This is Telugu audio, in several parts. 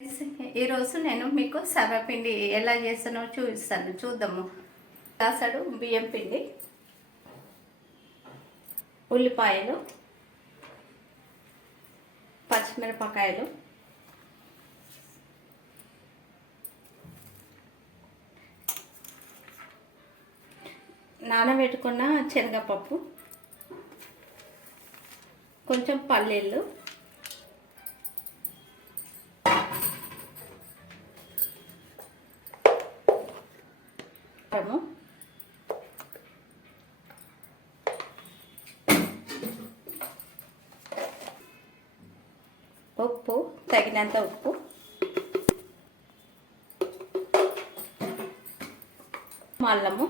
ఈరోజు నేను మీకు సర్వపిండి ఎలా చేస్తానో చూపిస్తాను, చూద్దాము. గ్లాసడు బియ్యం పిండి, ఉల్లిపాయలు, పచ్చిమిరపకాయలు, నానబెట్టుకున్న శనగపప్పు, కొంచెం పల్లీలు, ఉప్పు, తగినంత ఉప్పు, అల్లము,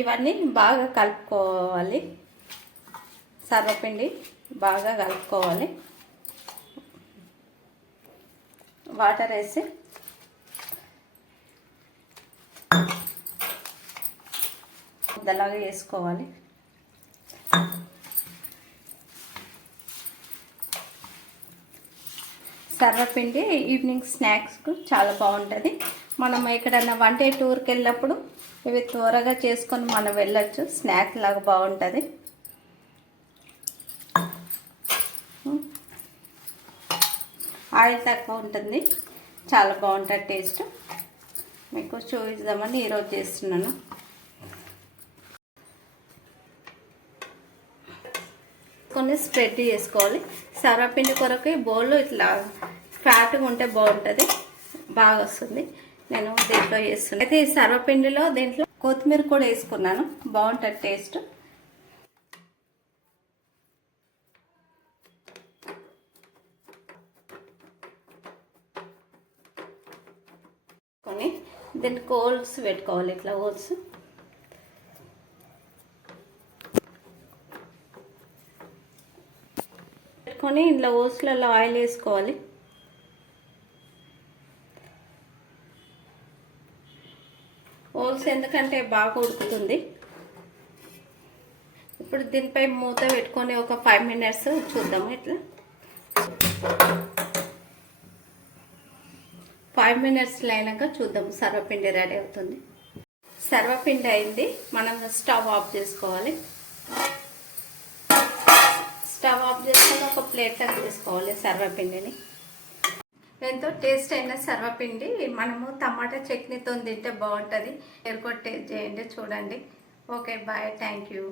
ఇవన్నీ బాగా కలుపుకోవాలి. సర్వపిండి బాగా కలుపుకోవాలి. వాటర్ వేసి ముద్దలాగా వేసుకోవాలి. సర్వపిండి ఈవినింగ్ స్నాక్స్కు చాలా బాగుంటుంది. మనం ఎక్కడన్నా వన్ డే టూర్కి వెళ్ళినప్పుడు ఇవి త్వరగా చేసుకొని మనం వెళ్ళొచ్చు. స్నాక్ లాగా బాగుంటుంది. ఆయిల్ తక్కువ ఉంటుంది, చాలా బాగుంటుంది టేస్ట్. మీకు చూపిద్దామని ఈరోజు చేస్తున్నాను. కొన్ని స్ప్రెడ్ చేసుకోవాలి. సర్వపిండి కొరకు బౌల్లో ఇట్లా ఫ్యాట్గా ఉంటే బాగుంటుంది, బాగా వస్తుంది. నేను దీంట్లో చేస్తున్నాను. అయితే ఈ సర్వపిండిలో దీంట్లో కొత్తిమీర కూడా వేసుకున్నాను, బాగుంటుంది టేస్ట్. కొన్ని దీనికి హోల్స్ పెట్టుకోవాలి, ఇట్లా హోల్స్ పెట్టుకొని ఇంట్లో హోల్స్లలో ఆయిల్ వేసుకోవాలి. హోల్స్ ఎందుకంటే బాగా ఉడుకుతుంది. ఇప్పుడు దీనిపై మూత పెట్టుకొని ఒక 5 minutes చూద్దాము. ఇట్లా 5 minutes అయినాక చూద్దాం. సర్వపిండి రెడీ అవుతుంది. సర్వపిండి అయింది. మనం స్టవ్ ఆఫ్ చేసుకోవాలి. స్టవ్ ఆఫ్ చేసుకొని ఒక ప్లేట్లోకి తీసుకోవాలి సర్వపిండిని. ఎంతో టేస్ట్ అయిన సర్వపిండి మనము టమాటా చట్నీతో తింటే బాగుంటుంది. ఎరుకొట్టి టేస్ట్ చేయండి, చూడండి. Okay, bye, thank you.